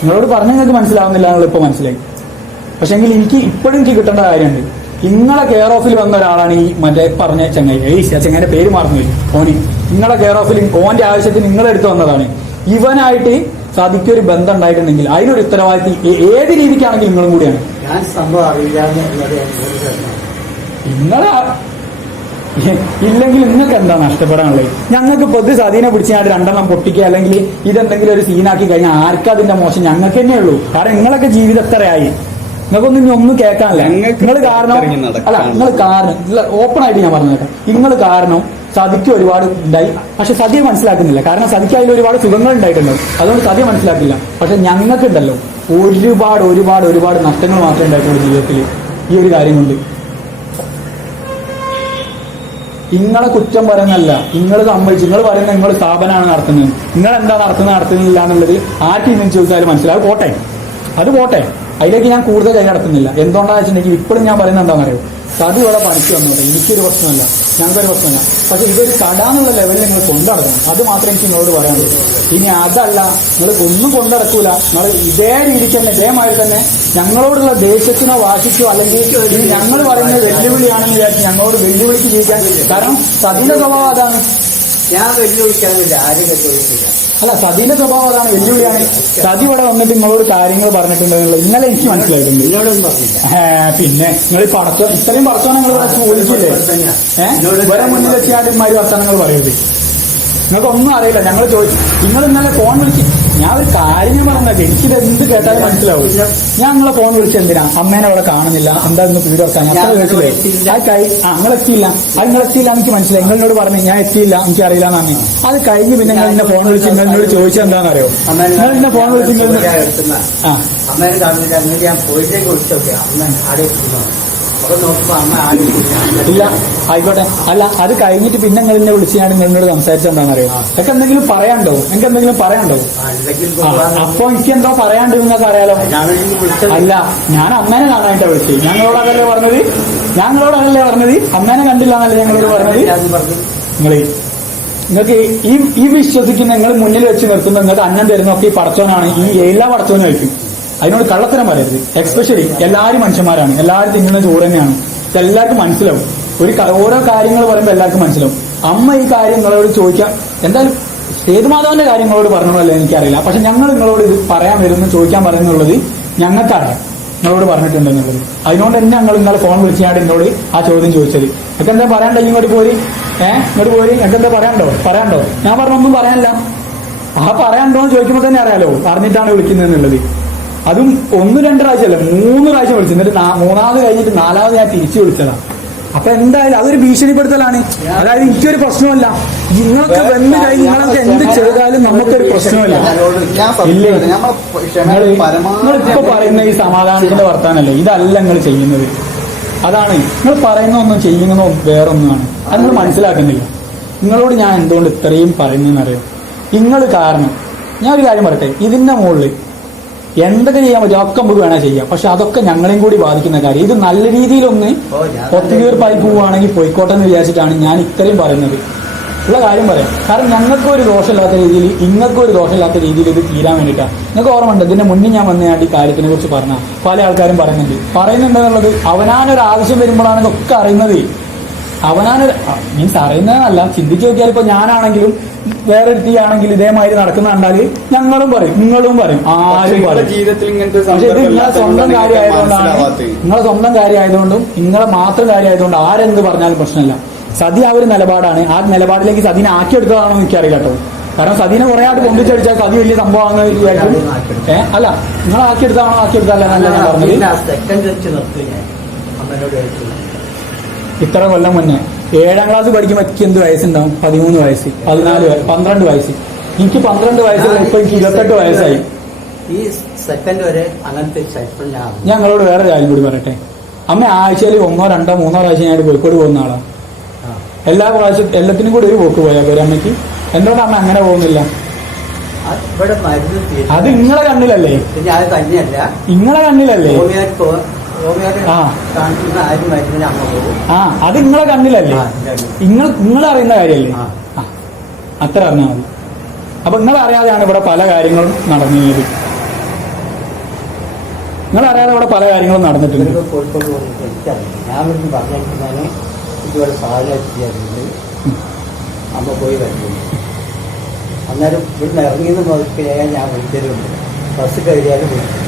നിങ്ങളോട് പറഞ്ഞ നിങ്ങൾക്ക് മനസ്സിലാവുന്നില്ല എന്നുള്ള ഇപ്പൊ മനസ്സിലായി. പക്ഷെ എങ്കിൽ എനിക്ക് ഇപ്പോഴും എനിക്ക് കിട്ടേണ്ട കാര്യമുണ്ട്. നിങ്ങളെ കെയർ ഓഫിൽ വന്ന ഒരാളാണ് ഈ മറ്റേ പറഞ്ഞ ചങ്ങായി. ഏയ് ചങ്ങായിന്റെ പേര് മാറുന്നു ഓനി നിങ്ങളെ കെയർ ഓഫിൽ ഓന്റെ ആവശ്യത്തിന് നിങ്ങളെടുത്ത് വന്നതാണ്. ഇവനായിട്ട് സാധിക്കൊരു ഒരു ബന്ധം ഉണ്ടായിട്ടുണ്ടെങ്കിൽ അതിനൊരു ഉത്തരവാദിത്തം ഏത് രീതിക്കാണെങ്കിലും നിങ്ങളും കൂടിയാണ്. ഞാൻ സംഭവം അറിയില്ല നിങ്ങളെ ഇല്ലെങ്കിൽ നിങ്ങൾക്ക് എന്താ നഷ്ടപ്പെടാനുള്ളത് ഞങ്ങൾക്ക് പൊതു സതീനെ പിടിച്ച് ഞാൻ രണ്ടെണ്ണം പൊട്ടിക്കുക അല്ലെങ്കിൽ ഇതെന്തെങ്കിലും ഒരു സീനാക്കി കഴിഞ്ഞാൽ ആർക്കും അതിന്റെ മോശം? ഞങ്ങൾക്ക് തന്നെ ഉള്ളൂ. കാരണം നിങ്ങളൊക്കെ ജീവിതം എത്രയായി? നിങ്ങൾക്കൊന്നും ഇനി ഒന്നും കേൾക്കാനില്ല. നിങ്ങൾ കാരണം അല്ല നിങ്ങൾ കാരണം ഓപ്പൺ ആയിട്ട് ഞാൻ പറഞ്ഞേക്കാം നിങ്ങൾ കാരണം സതിക്ക് ഒരുപാട് ഉണ്ടായി. പക്ഷെ സതിയെ മനസ്സിലാക്കുന്നില്ല. കാരണം സതിക്ക് അതിൽ ഒരുപാട് സുഖങ്ങൾ ഉണ്ടായിട്ടുണ്ട്. അതുകൊണ്ട് സതിയെ മനസ്സിലാക്കില്ല പക്ഷെ ഞങ്ങൾക്കുണ്ടല്ലോ. ഒരുപാട് ഒരുപാട് ഒരുപാട് നഷ്ടങ്ങൾ മാത്രമേ ഉണ്ടായിട്ടുള്ളൂ ജീവിതത്തിൽ ഈ ഒരു കാര്യം കൊണ്ട് നിങ്ങളെ കുറ്റം പറയുന്നല്ല നിങ്ങൾ സമ്മതിച്ചു. നിങ്ങൾ പറയുന്ന നിങ്ങൾ സ്ഥാപനമാണ് നടത്തുന്നത്. നിങ്ങൾ എന്താ നടത്തുന്നത് നടത്തുന്നില്ല എന്നുള്ളത് ആർക്കും ഇന്നും ചോദിച്ചാലും മനസ്സിലാവും. പോട്ടെ. അത് പോട്ടെ. അതിലേക്ക് ഞാൻ കൂടുതൽ കൈ നടത്തുന്നില്ല എന്തുകൊണ്ടാണെന്ന് വെച്ചിട്ടുണ്ടെങ്കിൽ ഇപ്പോഴും ഞാൻ പറയുന്നത് എന്താണെന്ന് സതി ഇവിടെ പണിക്ക് വന്നോട്ടെ എനിക്കൊരു പ്രശ്നമല്ല. ഞങ്ങൾക്കൊരു പ്രശ്നമല്ല. പക്ഷെ ഇതൊരു കട എന്നുള്ള ലെവലിൽ നിങ്ങൾ കൊണ്ടടക്കണം. അത് മാത്രമേ എനിക്ക് നിങ്ങളോട് പറയാനുള്ളൂ. ഇനി അതല്ല നിങ്ങൾ ഒന്നും കൊണ്ടടക്കൂല. നിങ്ങൾ ഇതേ രീതിക്ക് തന്നെ ഇതേമാതിരി തന്നെ ഞങ്ങളോടുള്ള ദേഷ്യത്തിനോ വാശിക്കോ അല്ലെങ്കിൽ ഞങ്ങൾ പറയുന്നത് വെല്ലുവിളിയാണെന്ന് വിചാരിച്ച് ഞങ്ങളോട് വെല്ലുവിളിക്ക് ജീവിക്കാൻ. കാരണം സതിന്റെ സ്വഭാവം അതാണ്. ഞാൻ വെല്ലുവിളിക്കാനില്ല ആരും വെല്ലുവിളിക്കില്ല. അല്ല സതിന്റെ സ്വഭാവം അതാണ് വെല്ലുവിളിയാണ്. സതി ഇവിടെ വന്നിട്ട് നിങ്ങളോട് കാര്യങ്ങൾ പറഞ്ഞിട്ടുണ്ടെന്നുള്ളത് ഇന്നലെ എനിക്ക് മനസ്സിലായിട്ടുണ്ട്. എന്നോടൊന്നും പറഞ്ഞില്ല. പിന്നെ നിങ്ങൾ ഈ പടച്ചോ ഇത്രയും പടച്ചോ നിങ്ങൾ ഇവിടെ ചോദിച്ചില്ലേ? ഇവരെ മുന്നിൽ വെച്ചാൽ ഇമാര് വർത്തമാനങ്ങൾ പറയരുത്. നിങ്ങൾക്കൊന്നും അറിയില്ല. ഞങ്ങൾ ചോദിച്ചു നിങ്ങൾ ഇന്നലെ ഫോൺ വിളിച്ച് ഞാൻ ഒരു കാര്യം പറഞ്ഞത്. എനിക്കിത് എന്ത് കേട്ടാലും മനസ്സിലാവും. ഞാൻ നിങ്ങളെ ഫോൺ വിളിച്ച് എന്തിനാ? അമ്മേനെ അവിടെ കാണുന്നില്ല. എന്താ ഇന്ന് വീട് വെക്കാൻ? അത്ര കേട്ടില്ലേ? അത് കൈ ആ നിങ്ങൾ എത്തിയില്ല. അത് നിങ്ങൾ എത്തിയില്ല എനിക്ക് മനസ്സിലായി. നിങ്ങളോട് പറഞ്ഞു ഞാൻ എത്തിയില്ല. എനിക്ക് അറിയില്ല എന്നാണ്. അത് കഴിഞ്ഞ് പിന്നെ നിങ്ങൾ എന്നെ ഫോൺ വിളിച്ച് നിങ്ങൾ എന്നോട് ചോദിച്ചത് എന്താണെന്നറിയോ? നിങ്ങൾ എന്നെ ഫോൺ വിളിച്ച് നിങ്ങൾ ആ. അമ്മേനെ കാണുന്നില്ല ഞാൻ പോയിട്ടേ കുറിച്ചൊക്കെ അമ്മ ആടെ അപ്പൊ നോക്കുമ്പോ അമ്മ ആടെ ഇല്ല ആയിക്കോട്ടെ. അല്ല അത് കഴിഞ്ഞിട്ട് പിന്നെ നിങ്ങൾ എന്നെ വിളിച്ച് ഞാൻ നിങ്ങളോട് സംസാരിച്ചെന്താണെന്നറിയോ എനിക്ക് എന്തെങ്കിലും പറയാണ്ടോ എനിക്ക് എന്തെങ്കിലും പറയാണ്ടോ അപ്പൊ എനിക്ക് എന്തോ പറയാണ്ട് നിങ്ങൾക്ക് അറിയാലോ. അല്ല ഞാൻ അമ്മേനെ കാണാനായിട്ടാ വിളിച്ചത്. ഞങ്ങളോട് അതല്ലേ പറഞ്ഞത്? ഞങ്ങളോട് അതല്ലേ പറഞ്ഞത്? അമ്മേനെ കണ്ടില്ല എന്നല്ലേ ഞങ്ങളോട് പറഞ്ഞത്? നിങ്ങളെ നിങ്ങൾക്ക് ഈ ഈ വിശ്വസിക്കുന്ന നിങ്ങൾ മുന്നിൽ വെച്ച് നിർത്തുന്ന നിങ്ങൾക്ക് അന്നം തരുന്നൊക്കെ ഈ പടച്ചോനാണ് ഈ എല്ലാ പടച്ചോനും കഴിക്കും അതിനോട് കള്ളത്തരം പറയരുത്. എക്സ്പെഷ്യലി എല്ലാവരും മനുഷ്യന്മാരാണ്. എല്ലാവരും തിന്നുന്ന ചോറ് തന്നെയാണ്. എല്ലാവർക്കും മനസ്സിലാവും. ഒരു ഓരോ കാര്യങ്ങൾ പറയുമ്പോൾ എല്ലാവർക്കും മനസ്സിലാവും. അമ്മ ഈ കാര്യം നിങ്ങളോട് ചോദിക്കാം എന്തായാലും സേതുമാധവന്റെ കാര്യങ്ങളോട് പറഞ്ഞോളല്ലേ എനിക്കറിയില്ല. പക്ഷെ ഞങ്ങൾ നിങ്ങളോട് ഇത് പറയാൻ വരുന്നു ചോദിക്കാൻ പറയുന്നുള്ളത് ഞങ്ങൾക്കറിയാം. നിങ്ങളോട് പറഞ്ഞിട്ടുണ്ടെന്നുള്ളത്. അതിനോട് തന്നെ ഞങ്ങൾ നിങ്ങളെ ഫോൺ വിളിച്ചാണ് എന്നോട് ആ ചോദ്യം ചോദിച്ചത്. ഒക്കെ എന്താ പറയാണ്ടോ ഇങ്ങോട്ട് പോരി. ഏഹ് ഇങ്ങോട്ട് പോരി. എനിക്ക് എന്താ പറയാണ്ടോ പറയാണ്ടോ ഞാൻ പറഞ്ഞൊന്നും പറയാനില്ല. ആ പറയാണ്ടോ എന്ന് ചോദിക്കുമ്പോൾ തന്നെ അറിയാലോ. പറഞ്ഞിട്ടാണ് വിളിക്കുന്നത് എന്നുള്ളത് അതും ഒന്ന് രണ്ട് പ്രാവശ്യമല്ല മൂന്ന് പ്രാവശ്യം വിളിച്ചു. എന്നിട്ട് മൂന്നാമത് കഴിഞ്ഞിട്ട് നാലാമത് ഞാൻ തിരിച്ചു വിളിച്ചതാ. അപ്പൊ എന്തായാലും അതൊരു ഭീഷണിപ്പെടുത്തലാണ്. അതായത് എനിക്കൊരു പ്രശ്നമല്ല നിങ്ങളൊക്കെ വന്ന് കഴിഞ്ഞ് നിങ്ങളൊക്കെ എന്ത് ചെയ്താലും നമുക്കൊരു പ്രശ്നമല്ല ഇല്ലേ? നിങ്ങളിപ്പോ പറയുന്ന ഈ സമാധാനത്തിന്റെ വർത്താനല്ലേ? ഇതല്ല നിങ്ങൾ ചെയ്യുന്നത്. അതാണ്. നിങ്ങൾ പറയുന്ന ഒന്നും ചെയ്യുന്നതോ വേറൊന്നാണ് അത് നിങ്ങൾ മനസ്സിലാക്കുന്നില്ല. നിങ്ങളോട് ഞാൻ എന്തുകൊണ്ട് ഇത്രയും പറയുന്നറിയാം നിങ്ങൾ കാരണം. ഞാൻ ഒരു കാര്യം പറയട്ടെ. ഇതിന്റെ മുകളിൽ എന്തൊക്കെ ചെയ്യാൻ പറ്റും? ഒക്കെ നമുക്ക് വേണേ ചെയ്യാം. പക്ഷെ അതൊക്കെ ഞങ്ങളെയും കൂടി ബാധിക്കുന്ന കാര്യം. ഇത് നല്ല രീതിയിലൊന്ന് ഒത്തുതീർപ്പായി പോവുകയാണെങ്കിൽ പോയിക്കോട്ടെ എന്ന് വിചാരിച്ചിട്ടാണ് ഞാൻ ഇത്രയും പറയുന്നത്. ഉള്ള കാര്യം പറയാം. കാരണം ഞങ്ങൾക്കും ഒരു ദോഷമില്ലാത്ത രീതിയിൽ ഇങ്ങൾക്കും ഒരു ദോഷമില്ലാത്ത രീതിയിൽ ഇത് തീരാൻ വേണ്ടിയിട്ടാണ്. നിങ്ങൾക്ക് ഓർമ്മയുണ്ട്? ഇതിന്റെ മുന്നേ ഞാൻ വന്ന ഈ കാര്യത്തിനെ കുറിച്ച് പറഞ്ഞ പല ആൾക്കാരും പറയുന്നുണ്ട്. പറയുന്നുണ്ടെന്നുള്ളത് അവനാനൊരു ആവശ്യം വരുമ്പോഴാണ് ഇതൊക്കെ അറിയുന്നത്. അവനാനൊരു മീൻസ് അറിയുന്നതല്ല ചിന്തിച്ചു നോക്കിയാൽ ഇപ്പൊ ഞാനാണെങ്കിലും വേറെ ആണെങ്കിൽ ഇതേമാതിരി നടക്കുന്ന കണ്ടാൽ ഞങ്ങളും പറയും നിങ്ങളും പറയും ആരും പറയും. ജീവിതത്തിൽ ഇങ്ങനത്തെ പക്ഷെ ഇത് നിങ്ങളെ സ്വന്തം കാര്യമായതുകൊണ്ടാണ് നിങ്ങളെ സ്വന്തം കാര്യമായതുകൊണ്ടും നിങ്ങളെ മാത്രം കാര്യമായതുകൊണ്ട് ആരെന്ത് പറഞ്ഞാലും പ്രശ്നമില്ല. സതി ആ ഒരു നിലപാടാണ്. ആ നിലപാടിലേക്ക് സതിനെ ആക്കിയെടുത്തതാണോ എന്ന് എനിക്കറിയില്ല കേട്ടോ കാരണം സതിനെ കുറെ ആയിട്ട് പൊന്തിച്ചടിച്ചാൽ സതി വലിയ സംഭവമാണെന്ന് വിചാരിക്കും ഏഹ് അല്ല നിങ്ങൾ ആക്കിയെടുത്താണോ ആക്കിയെടുത്തല്ല. എന്നല്ല ഞാൻ പറഞ്ഞത്? ഇത്ര കൊല്ലം മുന്നേ ഏഴാം ക്ലാസ് പഠിക്കുമ്പോൾ എനിക്ക് എന്ത് വയസ്സുണ്ടാവും? പതിമൂന്ന് വയസ്സ് പതിനാല് വയസ്സ് പന്ത്രണ്ട് വയസ്സ്. എനിക്ക് പന്ത്രണ്ട് വയസ്സുള്ള ഇപ്പൊ എനിക്ക് ഇരുപത്തെട്ട് വയസ്സായി. ഈ സെക്കൻഡ് വരെ അങ്ങനത്തെ ഞങ്ങളോട്. വേറെ കാര്യം കൂടി പറയട്ടെ? അമ്മ ആഴ്ചയിൽ ഒന്നോ രണ്ടോ മൂന്നോ പ്രാവശ്യം ഞാൻ കോഴിക്കോട് പോകുന്ന ആളാ. എല്ലാ പ്രാവശ്യം എല്ലാത്തിനും കൂടി ഒരു പോക്ക് പോയാൽ പോരെ അമ്മയ്ക്ക്? എന്തുകൊണ്ട് അമ്മ അങ്ങനെ പോകുന്നില്ല? അത് നിങ്ങളെ കണ്ണിലല്ലേ? നിങ്ങളെ കണ്ണിലല്ലേ? ആ. അത് നിങ്ങളെ കണ്ണിലല്ലേ. നിങ്ങൾ നിങ്ങൾ അറിയുന്ന കാര്യമല്ലേ അത്ര അറിഞ്ഞാൽ മതി. അപ്പൊ നിങ്ങൾ അറിയാതെയാണ് ഇവിടെ പല കാര്യങ്ങളും നടന്നത് നിങ്ങൾ അറിയാതെ ഇവിടെ പല കാര്യങ്ങളും നടന്നിട്ടുണ്ട്. അമ്മ പോയി വരുന്നു. അന്നേരം ഇവിടുന്ന് മുതൽക്കേ ഞാൻ വിളിച്ചതുണ്ട് ബസ് കയറിയാലും വിളിക്കും.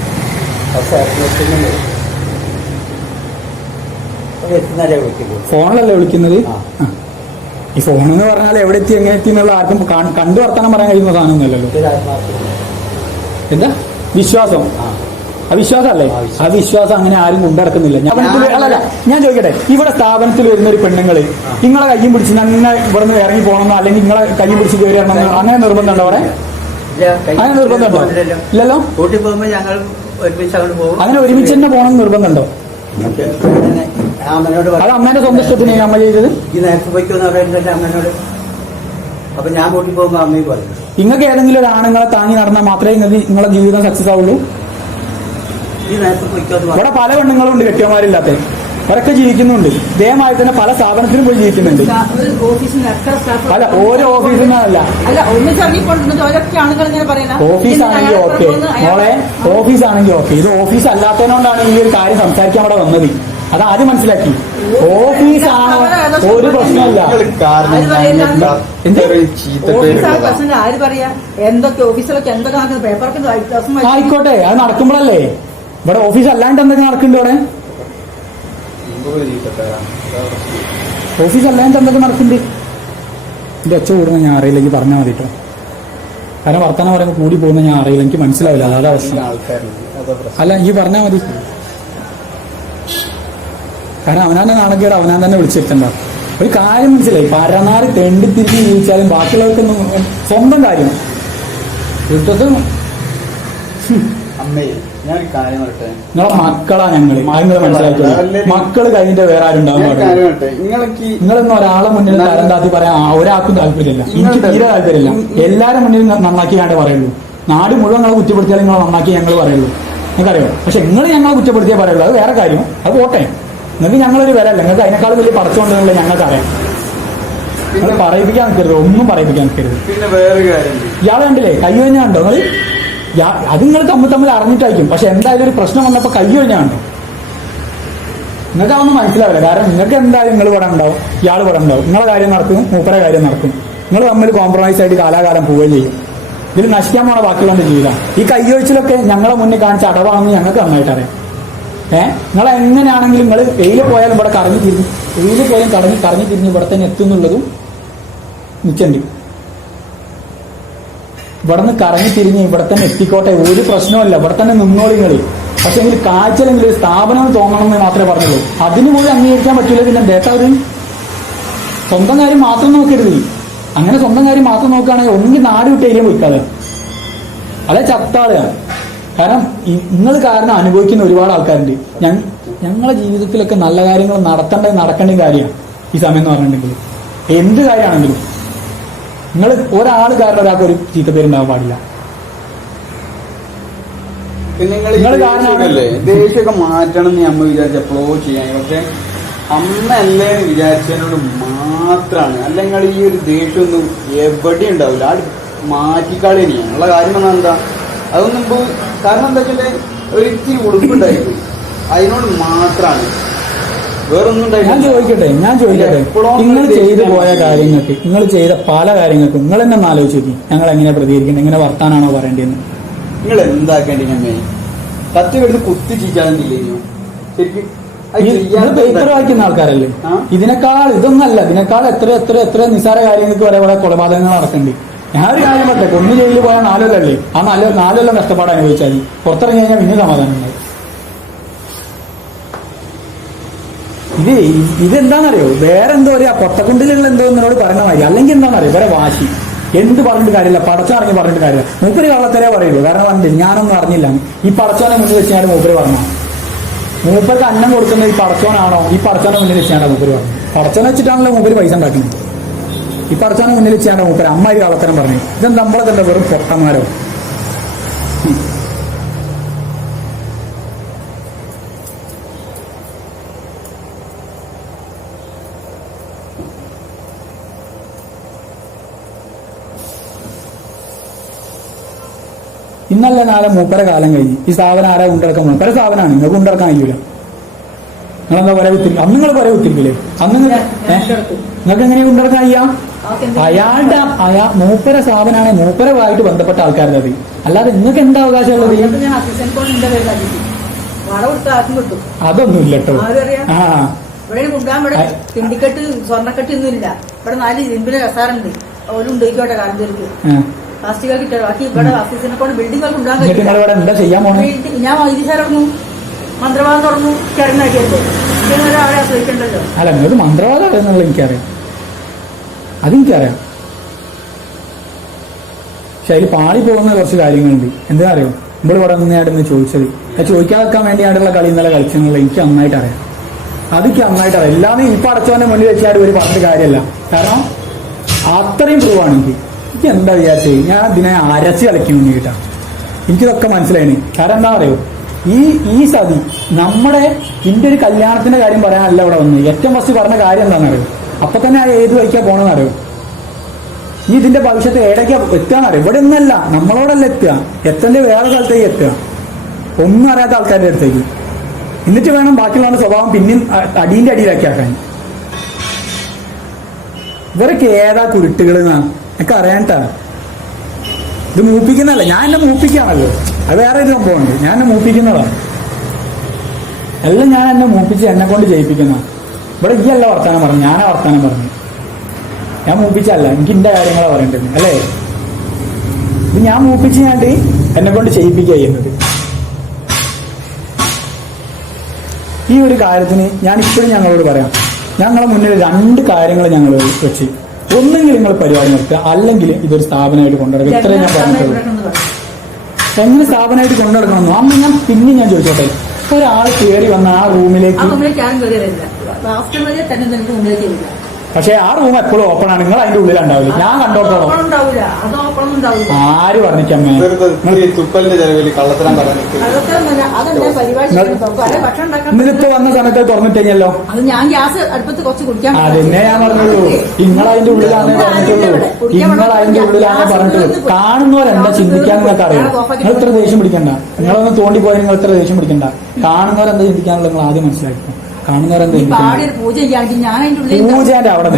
ബസ് വിളിക്കുള്ളൂ ഫോണിലല്ലേ വിളിക്കുന്നത്. ഈ ഫോൺ എന്ന് പറഞ്ഞാൽ എവിടെ എത്തി എങ്ങനെ എത്തി എന്നുള്ള ആർക്കും കണ്ടു വർത്താനം പറയാൻ കഴിയുന്ന സാധനമൊന്നുമല്ലല്ലോ എന്താ? വിശ്വാസം. അവിശ്വാസമല്ലേ അവിശ്വാസം അങ്ങനെ ആരും കൊണ്ടിടക്കുന്നില്ല ഞാൻ സ്ഥാപനത്തില്- അല്ലല്ല ഞാൻ ചോദിക്കട്ടെ. ഇവിടെ സ്ഥാപനത്തിൽ വരുന്ന ഒരു പെണ്ണുങ്ങൾ നിങ്ങളെ കയ്യും പിടിച്ച് ഞങ്ങൾ ഇവിടെ നിന്ന് ഇറങ്ങി പോകണമെന്നോ അല്ലെങ്കിൽ നിങ്ങളെ കയ്യും പിടിച്ച് കയറി ഇറങ്ങണമെന്നോ അങ്ങനെ നിർബന്ധമുണ്ടോ അവിടെ? അങ്ങനെ നിർബന്ധമുണ്ടോ ഇല്ലല്ലോ? അങ്ങനെ ഒരുമിച്ച് തന്നെ പോകണം നിർബന്ധമുണ്ടോ അമ്മനോട് അത് അമ്മേന്റെ സ്വന്തം ഇഷ്ടത്തിന് അമ്മ ചെയ്തത്? ഈ നേരത്തെ പോയിക്കോന്ന് അമ്മനോട്? അപ്പൊ ഞാൻ കൂട്ടി പോകുമ്പോ അമ്മയെ പറയും നിങ്ങൾക്ക് ഏതെങ്കിലും ഒരു ആണുങ്ങളെ താങ്ങി നടന്നാൽ മാത്രമേ നിങ്ങൾക്ക് നിങ്ങളെ ജീവിതം സക്സസ് ആവുള്ളൂ. ഈ നേരത്തെ പോയിക്കോന്ന് ഇവിടെ പല പെണ്ണുങ്ങളും ഉണ്ട് കെട്ടിയമാരില്ലാത്ത അവരൊക്കെ ജീവിക്കുന്നുണ്ട്. ഇതേമായി തന്നെ പല സ്ഥാപനത്തിലും പോയി ജീവിക്കുന്നുണ്ട്. അല്ല ഓരോ ഓഫീസിൽ നിന്നല്ല പറയുന്നത് ഓഫീസ് ആണെങ്കിൽ ഓക്കെ മോളെ ഓഫീസ് ആണെങ്കിൽ ഓക്കെ ഇത് ഓഫീസ് അല്ലാത്തതിനോണ്ടാണ് ഈ ഒരു കാര്യം സംസാരിക്കാൻ അവിടെ വന്നത്. അത് ആദ്യം മനസ്സിലാക്കി. ഓഫീസ് ആണോ ഒരു പ്രശ്നമില്ല. എന്തൊക്കെ ഓഫീസിലൊക്കെ പേപ്പറൊക്കെ ആയിക്കോട്ടെ അത് നടക്കുമ്പോഴല്ലേ? ഇവിടെ ഓഫീസ് അല്ലാണ്ട് എന്തൊക്കെ നടക്കുന്നുണ്ട് ഇവിടെ. ഓഫീസ് അല്ലാണ്ട് എന്തൊക്കെ നടക്കുന്നുണ്ട്? എന്റെ ഒച്ച കൂടുന്ന ഞാൻ അറിയില്ല എനിക്ക് പറഞ്ഞാൽ മതി കേട്ടോ കാരണം വർത്തമാനം പറയുമ്പോൾ കൂടി പോകുന്ന ഞാൻ അറിയില്ല എനിക്ക് മനസ്സിലാവില്ല. അതാ ഈ അവസ്ഥ അല്ല ഈ പറഞ്ഞാൽ മതി. കാരണം അവനാന്റെ നാണക്കേട് അവനാൻ തന്നെ വിളിച്ചിരുത്തണ്ട ഒരു കാര്യം മനസ്സിലായി. പരനാറി തെണ്ടി തിരിഞ്ഞ് ജീവിച്ചാലും ബാക്കിയുള്ളവർക്കൊന്നും സ്വന്തം കാര്യം. യുദ്ധത്തിൽ അമ്മേ ഞാനൊരു കാര്യം നിങ്ങളെ മക്കളാ ഞങ്ങൾ. നിങ്ങൾ മനസ്സിലാക്കിയത് മക്കൾ കഴിഞ്ഞിട്ട് വേറെ ആരുണ്ടാവും ഞാൻ നിങ്ങൾക്ക് നിങ്ങളൊന്നും ഒരാളെ മുന്നിൽ തരം താത്തി പറയാൻ ഒരാൾക്കും താല്പര്യമില്ല. എനിക്ക് തീരെ. താല്പര്യമില്ല. എല്ലാരും മുന്നിൽ നന്നാക്കി കണ്ടേ പറയുള്ളൂ. നാട് മുഴുവൻ നിങ്ങളെ കുറ്റപ്പെടുത്തിയാൽ നിങ്ങളെ നന്നാക്കി ഞങ്ങൾ പറയുള്ളൂ. നിങ്ങൾക്കറിയോ? പക്ഷെ നിങ്ങൾ ഞങ്ങളെ കുറ്റപ്പെടുത്തിയേ പറയുള്ളൂ. അത് വേറെ കാര്യം. അത് പോട്ടെ. നിങ്ങൾക്ക് ഞങ്ങളൊരു വില അല്ല. നിങ്ങൾക്ക് അതിനേക്കാൾ വലിയ പടച്ചുകൊണ്ടെന്നുള്ള ഞങ്ങൾക്ക് അറിയാം. നിങ്ങൾ പറയിപ്പിക്കാൻ നിൽക്കരുത്. ഒന്നും പറയിപ്പിക്കാൻ നിൽക്കരുത്. പിന്നെ വേറെ ഇയാളെ കണ്ടില്ലേ? കൈ കഴിഞ്ഞാണ്ടോ നിങ്ങൾ അത് നിങ്ങൾ തമ്മിൽ തമ്മിൽ അറിഞ്ഞിട്ടായിരിക്കും. പക്ഷെ എന്തായാലും ഒരു പ്രശ്നം വന്നപ്പോ കൈ കഴിഞ്ഞാണ്ടോ നിങ്ങൾക്ക് അതൊന്നും മനസ്സിലാവില്ല. കാരണം നിങ്ങൾക്ക് എന്തായാലും നിങ്ങൾ ഇവിടെ ഉണ്ടാവും. ഇയാൾ ഇവിടെ ഉണ്ടാവും. നിങ്ങളെ കാര്യം നടക്കും മൂപ്പരെ കാര്യം നടക്കും. നിങ്ങൾ തമ്മിൽ കോംപ്രമൈസ് ആയിട്ട് കാലാകാലം പോവുകയും ചെയ്യും. ഇതിൽ നശിക്കാൻ പോണ ബാക്കിയുള്ള ജീവിതം. ഈ കയ്യൊഴിച്ചിലൊക്കെ ഞങ്ങളെ മുന്നിൽ കാണിച്ച അടവാണെന്ന് ഞങ്ങൾക്ക് നന്നായിട്ട് അറിയാം. ഏഹ് നിങ്ങൾ എങ്ങനെയാണെങ്കിലും നിങ്ങൾ വെയിൽ പോയാലും ഇവിടെ കറങ്ങി തിരിഞ്ഞ് വെയിൽ പോയാലും കറങ്ങി കറങ്ങി തിരിഞ്ഞ് ഇവിടെ തന്നെ എത്തുന്നുള്ളതും നിൽക്കണ്ടി ഇവിടെ നിന്ന് കറങ്ങി തിരിഞ്ഞ് ഇവിടെ തന്നെ എത്തിക്കോട്ടെ ഒരു പ്രശ്നമല്ല ഇവിടെ തന്നെ നിന്നോളി നിങ്ങൾ പക്ഷെ എങ്കിൽ കാഴ്ചയിലെങ്കിൽ ഒരു സ്ഥാപനം തോന്നണം എന്ന് മാത്രമേ പറഞ്ഞുള്ളൂ. അതിന് പോലും അംഗീകരിക്കാൻ പറ്റില്ല പിന്നെ ഡേറ്റ ഒരു സ്വന്തം കാര്യം മാത്രം നോക്കരുത്. അങ്ങനെ സ്വന്തം കാര്യം മാത്രം നോക്കുകയാണെങ്കിൽ ഒന്നെങ്കിൽ നാട് വിട്ട് ഏരിയ പോയിക്കാതെ ചത്താളുകയാണ് കാരണം നിങ്ങൾ കാരണം അനുഭവിക്കുന്ന ഒരുപാട് ആൾക്കാരുണ്ട്. ഞങ്ങളുടെ ഞങ്ങളെ ജീവിതത്തിലൊക്കെ നല്ല കാര്യങ്ങൾ നടത്തേണ്ട നടക്കേണ്ട കാര്യമാണ് ഈ സമയം എന്ന് പറഞ്ഞിട്ടുണ്ടെങ്കിൽ. എന്ത് കാര്യമാണെങ്കിലും. നിങ്ങൾ ഒരാൾ കാരണം ഒരാൾക്ക് ഒരു ചീത്തപ്പേരുണ്ടാവാൻ പാടില്ല. നിങ്ങൾ ദേഷ്യമല്ലേ ദേഷ്യമൊക്കെ മാറ്റണം എന്ന് നമ്മൾ വിചാരിച്ചപ്പോഴോ ചെയ്യാൻ. പക്ഷെ അമ്മ അല്ലേ വിചാരിച്ചതിനോട് മാത്രാണ്. അല്ലെങ്കിൽ ഈ ഒരു ദേഷ്യമൊന്നും എവിടെ ഉണ്ടാവില്ല. ആ മാറ്റിക്കാളി തന്നെയാണ്. ഉള്ള കാര്യം എന്താ? അതൊന്നും കാരണം എന്താ വെച്ചാൽ ഒരിത്തിരി ഉടുപ്പുണ്ടായിരുന്നു. അതിനോട് മാത്രമാണ് വേറൊന്നും ഞാൻ ചോദിക്കട്ടെ ഞാൻ ചോദിക്കട്ടെ. നിങ്ങൾ ചെയ്തു പോയ കാര്യങ്ങൾക്ക് നിങ്ങൾ ചെയ്ത പല കാര്യങ്ങൾക്കും നിങ്ങൾ തന്നെ ഒന്ന് ആലോചിച്ച് ഞങ്ങൾ എങ്ങനെ പ്രതികരിക്കണം എങ്ങനെ വർത്താനാണോ പറയേണ്ടതെന്ന്. നിങ്ങൾ എന്താക്കേണ്ടി ഞാൻ കത്തി വരുന്ന കുത്തി ശരിക്കും അത് നിങ്ങൾ പേപ്പർ വായിക്കുന്ന ആൾക്കാരല്ലേ? ഇതിനേക്കാൾ ഇതൊന്നല്ല ഇതിനേക്കാൾ എത്ര എത്ര എത്ര നിസ്സാര കാര്യങ്ങൾക്ക് വരെ ഇവിടെ കൊലപാതകങ്ങൾ നടക്കുന്നുണ്ട് ഞാൻ ഒരു കാര്യം പറ്റേ ഒന്ന് ജയിലിൽ പോയാൽ നാലുകൊല്ലല്ലേ ആ നാല് നാലുകൊല്ലം കഷ്ടപ്പാട് അനുഭവിച്ചാൽ. പുറത്തിറങ്ങി കഴിഞ്ഞാൽ പിന്നെ സമാധാനം ഉണ്ടാവും. ഇത് ഇതെന്താണെന്നറിയോ? വേറെ എന്തോ അറിയാ പൊട്ടക്കുണ്ടിലുള്ള എന്തോ എന്നോട് പറഞ്ഞ മാതിരി. അല്ലെങ്കിൽ എന്താണെന്നറിയോ? വേറെ വാശി. എന്ത് പറഞ്ഞിട്ട് കാര്യമില്ല. പടച്ചോറങ്ങി പറഞ്ഞിട്ട് കാര്യമില്ല. മൂപ്പര് കള്ളത്തരേ പറയുള്ളൂ. കാരണം പറഞ്ഞിട്ട് ഞാനൊന്നും അറിഞ്ഞില്ല. ഈ പടച്ചോനെ മുന്നിൽ വെച്ച് മൂപ്പര് പറഞ്ഞു. മൂപ്പർക്ക് അന്നം കൊടുക്കുന്ന ഈ പടച്ചോനാണോ? ഈ പടച്ചോനെ മുന്നിൽ വെച്ചാണ് മൂപ്പര് പറഞ്ഞു. പടച്ചോനെ വെച്ചിട്ടാണല്ലോ മൂപ്പര് പൈസ ഉണ്ടാക്കുന്നത്. ഈ പറച്ചാണ് മുന്നിൽ ചെയ്യേണ്ട മൂപ്പര് അമ്മായി കള്ളത്തരം പറഞ്ഞു. ഇതെന്താ നമ്മളെ തന്നെ വെറും പൊട്ടന്മാരോ? ഇന്നല്ല നാളെ മൂപ്പര കാലം കഴിഞ്ഞ്. ഈ സ്ഥാപനം ആരാ കൊണ്ടിറക്കാൻ മൂപ്പര സ്ഥാപനമാണ് നിങ്ങൾക്ക് കൊണ്ടിറക്കാൻ കഴിയൂല. നിങ്ങളെന്താ പറയാ കുത്തിരിക്കും അന്ന് നിങ്ങൾ പറയാ വിത്തിരിക്കില്ലേ അന്ന് നിങ്ങൾ നിങ്ങൾക്ക് എങ്ങനെയാ കൊണ്ടിറക്കാൻ കഴിയാം? അയാളുടെ അയാ മൂപ്പര സ്ഥാപനമാണ് മൂപ്പരമായിട്ട് ബന്ധപ്പെട്ട ആൾക്കാരുടെ അത് അല്ലാതെ നിങ്ങൾക്ക് എന്താ അവകാശമുള്ളത്? അതൊന്നും ഇല്ല കേട്ടോ. ആ. തിണ്ടിക്കെട്ട് സ്വർണക്കെട്ട് ഒന്നും ഇല്ല ഇവിടെ നാല് ഇരുമ്പിന് കസാറുണ്ട്. ഓലും ഉണ്ടായിക്കോട്ടെ കാലത്തേക്ക്. പ്ലാസ്റ്റിക് കിട്ടും ബാക്കി ഇവിടെ അസിസ്റ്റന്റ് കൊണ്ട് ബിൽഡിംഗ് വീട്ടിൽ- ഞാൻ വൈദ്യശാല തുടങ്ങും. മന്ത്രവാദം തുടങ്ങും. കിടന്നാക്കിയല്ലോ ആളെ ആശ്രയിക്കണ്ടല്ലോ. അല്ല നിങ്ങൾ മന്ത്രവാദം എനിക്കറിയാം. അതെനിക്കറിയാം. പക്ഷെ അതിൽ പാളി പോകുന്ന കുറച്ച് കാര്യങ്ങളുണ്ട്. എന്താ അറിയോ? ഇവിടെ ഇവിടെ നിന്നായിരുന്നു ചോദിച്ചത്. അത് ചോദിക്കാതെക്കാൻ വേണ്ടിയായിട്ടുള്ള കളി ഇന്നലെ കളിച്ചെന്നുള്ള എനിക്ക് നന്നായിട്ട് അറിയാം. അതൊക്കെ നന്നായിട്ട് അറിയാം. എല്ലാവരും ഇപ്പൊ അടച്ചവന്റെ മുന്നിൽ വെച്ചാൽ ഒരു പറഞ്ഞ കാര്യമല്ല. കാരണം അത്രയും പ്രൂവാണ് എനിക്ക്. എനിക്ക് എന്താ വിചാരിച്ചത്? ഞാൻ ഇതിനെ അരച്ച് കളിക്കും വേണ്ടിയിട്ടാ എനിക്കിതൊക്കെ മനസ്സിലായിന്. കാരണം എന്താ അറിയോ? ഈ ഈ സതി നമ്മുടെ ഇന്റെ ഒരു കല്യാണത്തിന്റെ കാര്യം പറയാനല്ല ഇവിടെ വന്നത്. ഏറ്റവും ഫസ്റ്റ് പറഞ്ഞ കാര്യം എന്താണെന്നറിയോ അപ്പൊ തന്നെ ഏത് വഴിക്കാ പോണെന്ന് അറിയും ഈ ഇതിന്റെ ഭവിഷ്യത്ത് ഏടയ്ക്കാ എത്തുകയെന്നറിയോ ഇവിടെ ഒന്നല്ല നമ്മളോടല്ല എത്തുക. എത്തേണ്ട വേറെ സ്ഥലത്തേക്ക് എത്തുക. ഒന്നും അറിയാത്ത ആൾക്കാരുടെ അടുത്തേക്ക്. എന്നിട്ട് വേണം ബാക്കിയുള്ളവരുടെ സ്വഭാവം പിന്നെയും അടീന്റെ അടിയിലാക്കി ആക്കാൻ ഇവരൊക്കെ ഏതാ കുരുട്ടുകൾ എനിക്ക് അറിയാനിട്ടാ ഇത് മൂപ്പിക്കുന്നതല്ല ഞാൻ എന്നെ മൂപ്പിക്കാണല്ലോ അത് വേറെ ഒരു സംഭവമുണ്ട്. ഞാൻ എന്നെ മൂപ്പിക്കുന്നതാണ് എല്ലാം ഞാൻ എന്നെ മൂപ്പിച്ച് എന്നെ കൊണ്ട് ചെയ്യിപ്പിക്കുന്ന ഇവിടെ ഈ അല്ല വർത്താനം പറഞ്ഞു ഞാനാ വർത്താനം പറഞ്ഞു. ഞാൻ മൂപ്പിച്ചല്ല എനിക്ക് ഇന്റെ കാര്യങ്ങളാ പറയേണ്ടത് അല്ലേ? ഇത് ഞാൻ മൂപ്പിച്ച് ഞാൻ എന്നെ കൊണ്ട് ചെയ്യിപ്പിക്കുക ചെയ്യുന്നത്. ഈ ഒരു കാര്യത്തിന് ഞാൻ ഇപ്പോഴും ഞങ്ങളോട് പറയാം. ഞങ്ങളെ മുന്നിൽ രണ്ട് കാര്യങ്ങൾ ഞങ്ങൾ വെച്ച്. ഒന്നെങ്കിൽ നിങ്ങൾ പരിപാടി നിർത്തുക അല്ലെങ്കിൽ ഇതൊരു സ്ഥാപനമായിട്ട് കൊണ്ടുനടക്കുക. ഇത്രയും ഞാൻ പറഞ്ഞിട്ടുള്ളൂ. എങ്ങനെ സ്ഥാപനമായിട്ട് കൊണ്ടുനടക്കണമെന്നോ? അന്ന് ഞാൻ പിന്നെ ഞാൻ ചോദിച്ചോട്ടെ. ഒരാൾ കയറി വന്ന ആ റൂമിലേക്ക് ആ റൂമിലേക്ക് ആരും ലാസ്റ്റ് വരെ തന്നെ നിനക്ക് മുമ്പിലേക്ക് ഇല്ല പക്ഷെ ആ റൂം എപ്പോഴും ഓപ്പൺ ആണ്. നിങ്ങൾ അതിന്റെ ഞാൻ കണ്ടോട്ടോളൂ ഓപ്പൺ ഉണ്ടാവില്ല അത് ഓപ്പൺ ഉണ്ടാവില്ല ആര് പറഞ്ഞിട്ടമ്മേ? ഇന്നിപ്പോ വന്ന സമയത്ത് തുറന്നിട്ടല്ലോ അത് ഞാൻ ഗ്യാസ് അടുപ്പത്ത് കുറച്ച് കുടിക്കാൻ അതെന്നെ ഞാൻ പറഞ്ഞുള്ളൂ നിങ്ങൾ അതിന്റെ ഉള്ളിലാണ് പറഞ്ഞിട്ടുള്ളൂ. നിങ്ങൾ അതിന്റെ ഉള്ളിലാണ് പറഞ്ഞിട്ടുള്ളൂ. കാണുന്നവരെന്താ ചിന്തിക്കാൻ നിങ്ങൾക്ക് അറിയാം നിങ്ങൾ ഇത്ര ദേഷ്യം പിടിക്കണ്ട. നിങ്ങളൊന്ന് തോണ്ടിപ്പോയാൽ നിങ്ങൾ ഇത്ര ദേഷ്യം പിടിക്കണ്ട. കാണുന്നവരെന്താ ചിന്തിക്കാനുള്ള നിങ്ങൾ ആദ്യം മനസ്സിലാക്കും കാണുന്നവരെന്താ പൂജേന്റെ അവിടെ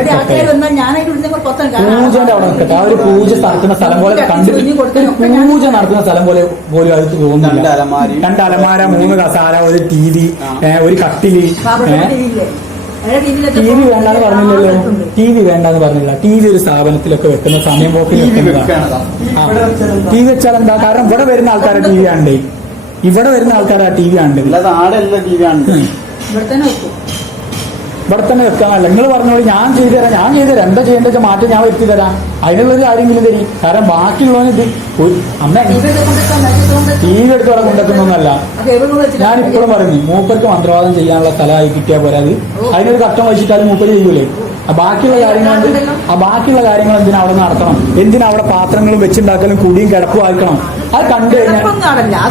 പൂജന്റെ അവിടെ നിൽക്കട്ടെ. ആ ഒരു പൂജ നടത്തുന്ന സ്ഥലം പോലെ കണ്ടിട്ട് പൂജ നടത്തുന്ന സ്ഥലം പോലെ പോലും അത് തോന്നുന്നില്ല. രണ്ട് അലമാര മൂന്ന് കസാര ഒരു ടി വി ഒരു കട്ടിൽ ടി വി വേണ്ടെന്ന് പറഞ്ഞില്ലല്ലോ. ടി വി വേണ്ടെന്ന് പറഞ്ഞില്ല. ടി വി ഒരു സ്ഥാപനത്തിലൊക്കെ വെക്കുന്ന സമയം പോക്കിൽ ടി വി വെച്ചാൽ എന്താ കാരണം ഇവിടെ വരുന്ന ആൾക്കാരെ ടി വി ആണ്ടേ ഇവിടെ വരുന്ന ആൾക്കാരെ ടി വി ആണ്ട് ഇവിടെ തന്നെ വെക്കും ഇവിടെ തന്നെ വെക്കാനല്ല നിങ്ങൾ പറഞ്ഞോളൂ ഞാൻ ചെയ്തു തരാം ഞാൻ ചെയ്തു തരാം. എന്താ ചെയ്യേണ്ടത് മാറ്റം ഞാൻ വരുത്തി തരാം. അതിനുള്ളൊരു ആരെങ്കിലും തരി കാരണം ബാക്കിയുള്ളവന് ഇത് അമ്മ ടി വി എടുത്ത് ഇവിടെ കൊണ്ടെത്തുന്നൊന്നല്ല ഞാൻ ഇപ്പോഴും പറഞ്ഞു മൂപ്പർക്ക് മന്ത്രവാദം ചെയ്യാനുള്ള സ്ഥലമായി കിട്ടിയാൽ പോരാത് അതിനൊരു കഷ്ടം വെച്ചിട്ടാലും മൂപ്പര് ചെയ്യൂലേ? ബാക്കിയുള്ള കാര്യങ്ങൾ ആ ബാക്കിയുള്ള കാര്യങ്ങൾ എന്തിനാ അവിടെ നടത്തണം? എന്തിനാ അവിടെ പാത്രങ്ങളും വെച്ചുണ്ടാക്കലും കുടിയും കിടപ്പും ആക്കണം? അത് കണ്ടു കഴിഞ്ഞാൽ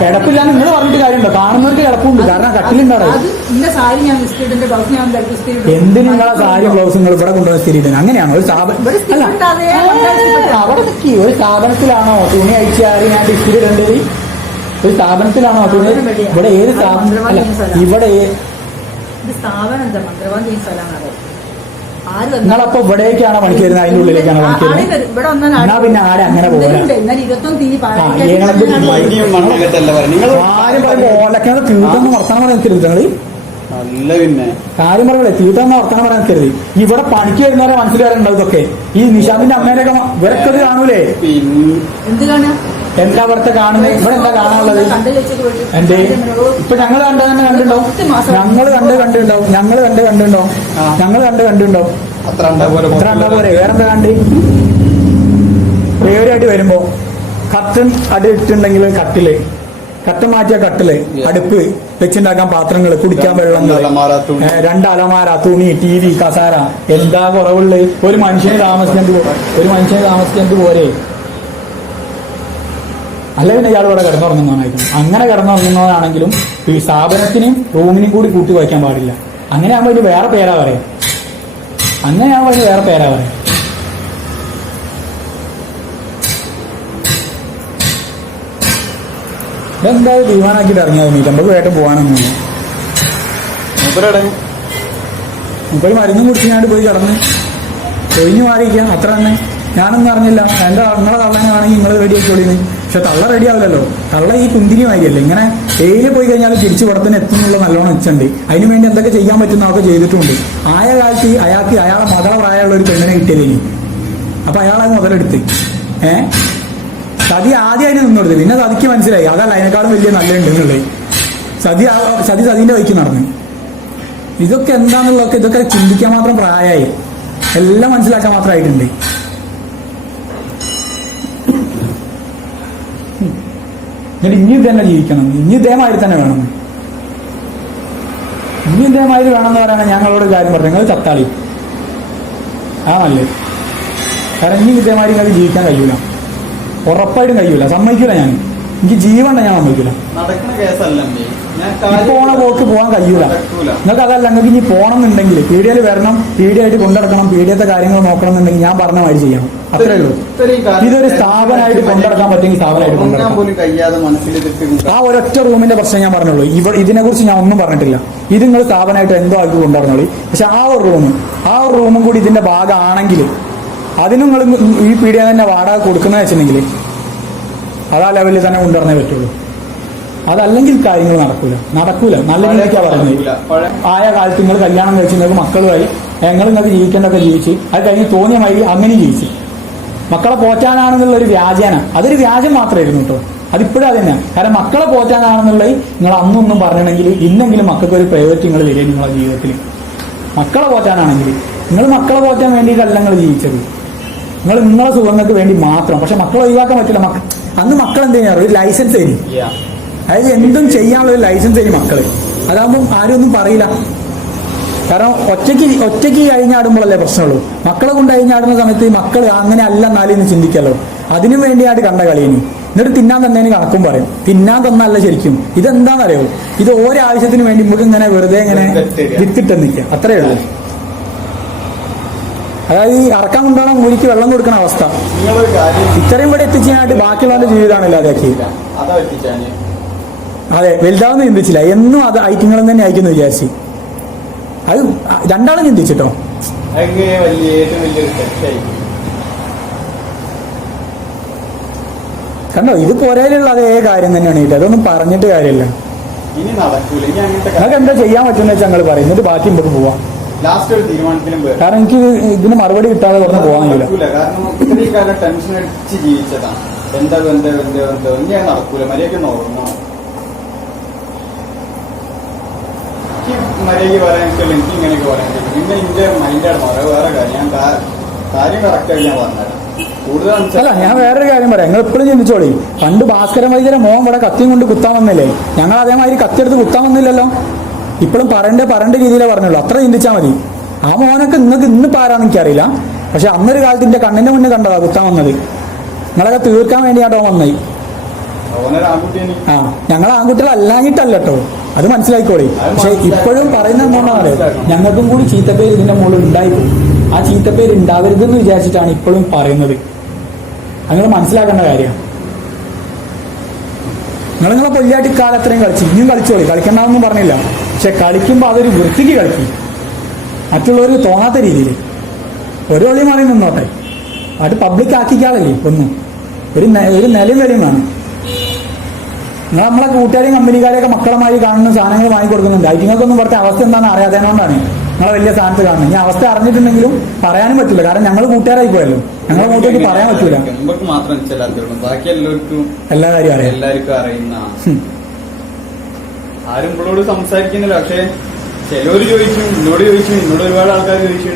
കിടപ്പില്ല നിങ്ങൾ പറഞ്ഞിട്ട് കാര്യമുണ്ടോ? കാണുന്നവർക്ക് കിടപ്പുണ്ട്. കാരണം കട്ടിലുണ്ടാവും എന്തിന് നിങ്ങളെ സാരി ബ്ലൗസ് നിങ്ങൾ ഇവിടെ കൊണ്ടുവന്ന സ്ഥിരീകരണം അങ്ങനെയാണോ? ഒരു സ്ഥാപനം അല്ല. അവിടെ നിൽക്കി ഒരു സ്ഥാപനത്തിലാണോ തുണി അയച്ചാൽ ഞാൻ ഇസ്തിരി ഇടേണ്ടത് ഒരു സ്ഥാപനത്തിലാണോ തുണി? ഇവിടെ ഏത് സ്ഥാപനം അല്ല ഇവിടെ സ്ഥാപനം എന്താ? മന്ത്രവാദി സ്ഥലമാണോ? നിങ്ങളപ്പോ ഇവിടേക്കാണോ പണിക്ക് വരുന്നത് അതിന്റെ ഉള്ളിലേക്കാണോ പണിക്ക് വരുന്നത് എന്നാ പിന്നെ ആരെ അങ്ങനെ ആരും പറയുമ്പോ ഓലക്കാതെ തീർത്തൊന്നും വർത്തമാനം പറയാൻ നിൽക്കരുത് നിങ്ങൾ. പിന്നെ. കാര്യം പറയല്ലേ തീർത്തൊന്നും വർത്തമാനം പറയാൻ നിൽക്കരുത്. ഇവിടെ പണിക്ക് വരുന്നവരെ മനസ്സിലാരുണ്ടാവും ഇതൊക്കെ. ഈ നിഷാന്തിന്റെ അമ്മേനൊക്കെ ഇവരൊക്കെ കാണൂലേ? എന്ത് കാണാ എന്താ അവിടുത്തെ കാണുന്നത്? ഇവിടെ എന്താ കാണാനുള്ളത്? എന്റെ ഇപ്പൊ ഞങ്ങൾ കണ്ട തന്നെ കണ്ടിട്ടുണ്ടോ ഞങ്ങൾ കണ്ട് കണ്ടിട്ടുണ്ടോ ഞങ്ങൾ കണ്ട് കണ്ടിട്ടുണ്ടോ ഞങ്ങൾ കണ്ട് കണ്ടിട്ടുണ്ടോ അത്ര കണ്ടാ പോരെ വേറെന്താ കണ്ട്? വേറായിട്ട് വരുമ്പോ കത്ത് അടി ഇട്ടുണ്ടെങ്കിൽ കട്ടിൽ. കത്ത് മാറ്റിയ കട്ടിൽ. അടുപ്പ് വെച്ചുണ്ടാക്കാൻ പാത്രങ്ങൾ കുടിക്കാൻ വെള്ളങ്ങൾ രണ്ട് അലമാര തുണി ടി വി കസാര. എന്താ കുറവുള്ളത്? ഒരു മനുഷ്യന് താമസിക്കാൻ ഒരു മനുഷ്യന് താമസിക്കാൻ പോരെ അല്ല പിന്നെ ഇയാൾ ഇവിടെ കിടന്നുറങ്ങുന്നവനായിരിക്കും അങ്ങനെ കിടന്നുറങ്ങുന്നവനാണെങ്കിലും ഈ സ്ഥാപനത്തിനെയും റൂമിനെയും കൂടി കൂട്ടി വയ്ക്കാൻ പാടില്ല. അങ്ങനെ ആകുമ്പോൾ ഇനി വേറെ പേരാ പറയാം. അങ്ങനെ ആകുമ്പോൾ ഇനി വേറെ പേരാ പറയാം. ഇതെന്തായാലും തീരുമാനമാക്കിയിട്ട് ഇറങ്ങിയത് മീറ്റ് നമുക്ക് വേട്ടം പോകാനൊന്നും മൂപ്പരടെ ഇപ്പൊ ഈ മരുന്നും കുടിച്ചാണ്ട് പോയി കിടന്ന് ഒഴിഞ്ഞു മാറിയിരിക്കാം അത്ര തന്നെ. ഞാനൊന്നും അറിഞ്ഞില്ല. എന്റെ നിങ്ങളെ തള്ളനാണെങ്കിൽ നിങ്ങൾ റെഡി ആക്കിയോളിന്ന് പക്ഷെ തള്ള റെഡി ആവില്ലല്ലോ. തള്ള ഈ കുന്തിരി മാതിരിയല്ലേ. ഇങ്ങനെ ഏര് പോയി കഴിഞ്ഞാൽ തിരിച്ചു പുറത്തിന് എത്തുന്നുള്ള നല്ലോണം ഇച്ചുണ്ട് അതിനു വേണ്ടി എന്തൊക്കെ ചെയ്യാൻ പറ്റുന്ന അതൊക്കെ ചെയ്തിട്ടുണ്ട്. ആയ കാലത്ത് അയാൾക്ക് അയാളെ മകള പ്രായമുള്ള ഒരു പെണ്ണിനെ കിട്ടിയതേനി അപ്പൊ അയാളെ മുതലെടുത്ത്. ഏ? സതി ആദ്യം അതിന് നിന്നെടുത്ത്. പിന്നെ സതിക്ക് മനസ്സിലായി. അതല്ല അതിനേക്കാളും വലിയ നല്ലുണ്ട് എന്നുള്ളത്. സതി സതി സതിന്റെ വഴിക്ക് നടന്നു. ഇതൊക്കെ എന്താന്നുള്ളതൊക്കെ ഇതൊക്കെ ചിന്തിക്കാൻ മാത്രം പ്രായമായി എല്ലാം മനസ്സിലാക്കാൻ മാത്രമായിട്ടുണ്ട് എന്നിട്ട് ഇനി തന്നെ ജീവിക്കണം. ഇനി ഇതേമാതിരി തന്നെ വേണം. ഇനി ഇതേമാതിരി വേണമെന്ന് പറയുന്നത് ഞങ്ങളോട് കാര്യം പറഞ്ഞു. നിങ്ങൾ തത്താളി ആ നല്ലേ കാരണം ഇനി ഇതേമാതിരി നിങ്ങൾക്ക് ജീവിക്കാൻ കഴിയൂല. ഉറപ്പായിട്ടും കഴിയൂല. സമ്മതിക്കൂല ഞാൻ. എനിക്ക് ജീവണ്ട ഞാൻ സമ്മതിക്കൂല. നടക്കുന്ന കേസല്ല പോണ പോക്ക് പോകാൻ കഴിയൂല. നിങ്ങൾക്ക് അതല്ല നിങ്ങൾക്ക് ഇനി പോണം എന്നുണ്ടെങ്കിൽ പീഡിയയിൽ വരണം പീഡിയായിട്ട് കൊണ്ടുനടക്കണം പീഡിയത്തെ കാര്യങ്ങൾ നോക്കണം എന്നുണ്ടെങ്കിൽ ഞാൻ പറഞ്ഞ മാതിരി ചെയ്യണം അത്രേ ഉള്ളൂ. ഇതൊരു സ്ഥാപനമായിട്ട് കൊണ്ടുനടക്കാൻ പറ്റുമെങ്കിൽ സ്ഥാപനമായിട്ട് കൊണ്ടുനടക്കാം ആ ഒരൊറ്റ റൂമിന്റെ പ്രശ്നം ഞാൻ പറഞ്ഞുള്ളൂ. ഇവ ഇതിനെ കുറിച്ച് ഞാൻ ഒന്നും പറഞ്ഞിട്ടില്ല. ഇത് നിങ്ങൾ സ്ഥാപനമായിട്ട് എന്തോ ആയിട്ട് കൊണ്ടുവരണോളി. പക്ഷെ ആ ഒരു റൂം ആ ഒരു റൂമും കൂടി ഇതിന്റെ ഭാഗമാണെങ്കിൽ അതിന് നിങ്ങൾ ഈ പീഡിയ തന്നെ വാടക കൊടുക്കുന്ന വെച്ചിട്ടുണ്ടെങ്കിൽ അതാ ലെവലിൽ തന്നെ കൊണ്ടുവരണേ പറ്റുള്ളൂ. അതല്ലെങ്കിൽ കാര്യങ്ങൾ നടക്കൂല. നടക്കൂല. നല്ല രീതിക്കാ പറയുന്നത് ആയ കാലത്ത് നിങ്ങൾ കല്യാണം കഴിച്ച് നിങ്ങൾക്ക് മക്കളുമായി ഞങ്ങൾ നിങ്ങൾക്ക് ജീവിക്കേണ്ടതൊക്കെ ജീവിച്ച് അത് കഴിഞ്ഞ് തോന്നിയ മാതിരി അങ്ങനെ ജീവിച്ചു. മക്കളെ പോറ്റാനാണെന്നുള്ള ഒരു വ്യാജേന. അതൊരു വ്യാജം മാത്രമായിരുന്നു കേട്ടോ അതിപ്പോഴും അത് തന്നെയാണ് കാരണം മക്കളെ പോറ്റാനാണെന്നുള്ളത് നിങ്ങൾ അന്നൊന്നും പറഞ്ഞിട്ടുണ്ടെങ്കിൽ ഇന്നെങ്കിലും മക്കൾക്ക് ഒരു പ്രയോറിറ്റി നിങ്ങൾ വരിക നിങ്ങളുടെ ജീവിതത്തിൽ മക്കളെ പോറ്റാനാണെങ്കിൽ നിങ്ങൾ മക്കളെ പോറ്റാൻ വേണ്ടിയിട്ടല്ല നിങ്ങൾ ജീവിച്ചത്. നിങ്ങൾ നിങ്ങളെ സുഖങ്ങൾക്ക് വേണ്ടി മാത്രം. പക്ഷെ മക്കളെ ഒഴിവാക്കാൻ പറ്റില്ല. അന്ന് മക്കൾ എന്ത് ചെയ്യാറ് ഒരു ലൈസൻസ് തരും. അതായത് എന്തും ചെയ്യാനുള്ള ഒരു ലൈസൻസ് തരും മക്കൾ. അതാകുമ്പോൾ ആരും ഒന്നും പറയില്ല. കാരണം ഒറ്റയ്ക്ക് ഒറ്റയ്ക്ക് കഴിഞ്ഞാടുമ്പോഴല്ലേ പ്രശ്നമുള്ളൂ. മക്കളെ കൊണ്ട് കഴിഞ്ഞാടുന്ന സമയത്ത് ഈ മക്കൾ അങ്ങനെ അല്ല എന്നാലും ചിന്തിക്കല്ലോ. അതിനും വേണ്ടിയാണ് കണ്ട കളിയിനി. എന്നിട്ട് തിന്നാൻ തന്നതിന് കണക്കും പറയും. തിന്നാൻ തന്നല്ല ശരിക്കും. ഇതെന്താണെന്നറിയോ ഇത് ഓരോ ആവശ്യത്തിന് വേണ്ടി നമുക്ക് ഇങ്ങനെ വെറുതെ ഇങ്ങനെ വിത്തിട്ട് നിൽക്കുക അത്രേ ഉള്ളൂ. അതായത് ഈ അറക്കാൻ കൊണ്ടാണ് മൂലിക്ക് വെള്ളം കൊടുക്കുന്ന അവസ്ഥ? ഇത്രയും കൂടെ എത്തിച്ചതിനായിട്ട് ബാക്കിയുള്ളവരുടെ ജീവിതമാണ് ഇല്ലാതാക്കി അതാ വലുതാവുന്ന ചിന്തിച്ചില്ല. എന്നും അത് ഐറ്റങ്ങളും തന്നെ അയക്കുന്നു വിചാരിച്ചു. അത് രണ്ടാളും ചിന്തിച്ചിട്ടോ? കണ്ടോ ഇത് പോരായിലുള്ള അതേ കാര്യം തന്നെയാണ് ഇത്. അതൊന്നും പറഞ്ഞിട്ട് കാര്യമില്ല. നിങ്ങൾക്ക് എന്താ ചെയ്യാൻ പറ്റുന്ന വെച്ചാൽ ഞങ്ങൾ പറയും. എന്നിട്ട് ബാക്കി നമുക്ക് പോവാം. ലാസ്റ്റ് ഒരു തീരുമാനത്തിലും കാരണം എനിക്ക് ഇതിന് മറുപടി കിട്ടാതെ പറഞ്ഞു പോകാൻ കഴിയില്ല. കാരണം ഇത്രയും കാലം ടെൻഷൻ അടിച്ച് ജീവിച്ചതാണ്. എന്താ എന്താ എന്താ എന്താ നടക്കൂല. മര്യാദയ്ക്ക് നോക്കണം. മര്യാദയ്ക്ക് പറയാൻ പറ്റില്ല എനിക്ക് ഇങ്ങനെയൊക്കെ പറയാൻ പറ്റും. പിന്നെ എന്റെ മൈൻഡാണ് മാറുക വേറെ കാര്യം. ഞാൻ കാര്യം കറക്റ്റായി ഞാൻ പറഞ്ഞത് അല്ല ഞാൻ വേറൊരു കാര്യം പറയാം. നിങ്ങൾ എപ്പോഴും ചിന്തിച്ചോളി. പണ്ട് ഭാസ്കരൻ വൈദ്യരെ മോൻ ഇവിടെ കത്തിയും കൊണ്ട് കുത്താൻ വന്നില്ലേ? ഞങ്ങൾ അതേമാതിരി കത്തിയെടുത്ത് കുത്താൻ വന്നില്ലല്ലോ? ഇപ്പോഴും പറയണ്ട പറയേണ്ട രീതിയിലേ പറഞ്ഞുള്ളൂ. അത്ര ചിന്തിച്ചാൽ മതി. ആ മോനൊക്കെ നിങ്ങൾക്ക് ഇന്ന് പാരാന്ന് എനിക്കറിയില്ല. പക്ഷെ അന്നൊരു കാലത്ത് എന്റെ കണ്ണിന്റെ മുന്നേ കണ്ടതാ കുത്താൻ വന്നത്. നിങ്ങളൊക്കെ തീർക്കാൻ വേണ്ടിയാട്ടോ വന്നേ ഓനൊരു ആൺകുട്ടി എനിക്ക് ആ ഞങ്ങൾ ആൺകുട്ടികൾ അല്ലാഞ്ഞിട്ടല്ല കേട്ടോ അത് മനസ്സിലായിക്കോളെ. പക്ഷെ ഇപ്പോഴും പറയുന്ന എന്താണെന്ന് ഞങ്ങൾക്കും കൂടി ചീത്തപ്പേര് ഇതിന്റെ മുകളിൽ ഉണ്ടായിപ്പോയി ആ ചീത്തപ്പേര് ഉണ്ടാവരുതെന്ന് വിചാരിച്ചിട്ടാണ് ഇപ്പോഴും പറയുന്നത്. അങ്ങനെ മനസ്സിലാക്കേണ്ട കാര്യം. നിങ്ങൾ നിങ്ങളെ പൊല്ലാട്ടി കാലത്രയും കളിച്ചു. ഇനിയും കളിച്ചോളി. കളിക്കണ്ടെന്നൊന്നും പറഞ്ഞില്ല. പക്ഷെ കളിക്കുമ്പോൾ അതൊരു വൃത്തിക്ക് കളിക്കും. മറ്റുള്ളവർക്ക് തോന്നാത്ത രീതിയിൽ ഒരു കളി മാറി നിന്നോട്ടെ. അത് പബ്ലിക് ആക്കിക്കാളല്ലേ ഒന്നും ഒരു ഒരു നിലയും വരെയും വേണം നിങ്ങൾ നമ്മളെ കൂട്ടുകാരെയും കമ്പനിക്കാരെയൊക്കെ മക്കളുമായി കാണുന്ന സാധനങ്ങൾ വാങ്ങിക്കൊടുക്കുന്നുണ്ട് ഐറ്റിങ്ങൾക്കൊന്നും പറഞ്ഞ അവസ്ഥ എന്താണെന്ന് അറിയാത്തതുകൊണ്ടാണ് നിങ്ങളെ വലിയ സ്ഥാനത്ത് കാണുന്നത്. ഈ അവസ്ഥ അറിഞ്ഞിട്ടുണ്ടെങ്കിലും പറയാനും പറ്റില്ല. കാരണം ഞങ്ങൾ കൂട്ടുകാരായി പോയല്ലോ. ഞങ്ങളെ കൂട്ടുകാർക്ക് പറയാൻ പറ്റൂല. എല്ലാ കാര്യം അറിയാം. എല്ലാവർക്കും അറിയുന്ന ആരും ഇവളോട് സംസാരിക്കുന്നില്ല. പക്ഷെ ചിലവര് ചോദിച്ചു എന്നോട് ചോദിച്ചു എന്നോട് ഒരുപാട് ആൾക്കാർ ചോദിച്ചു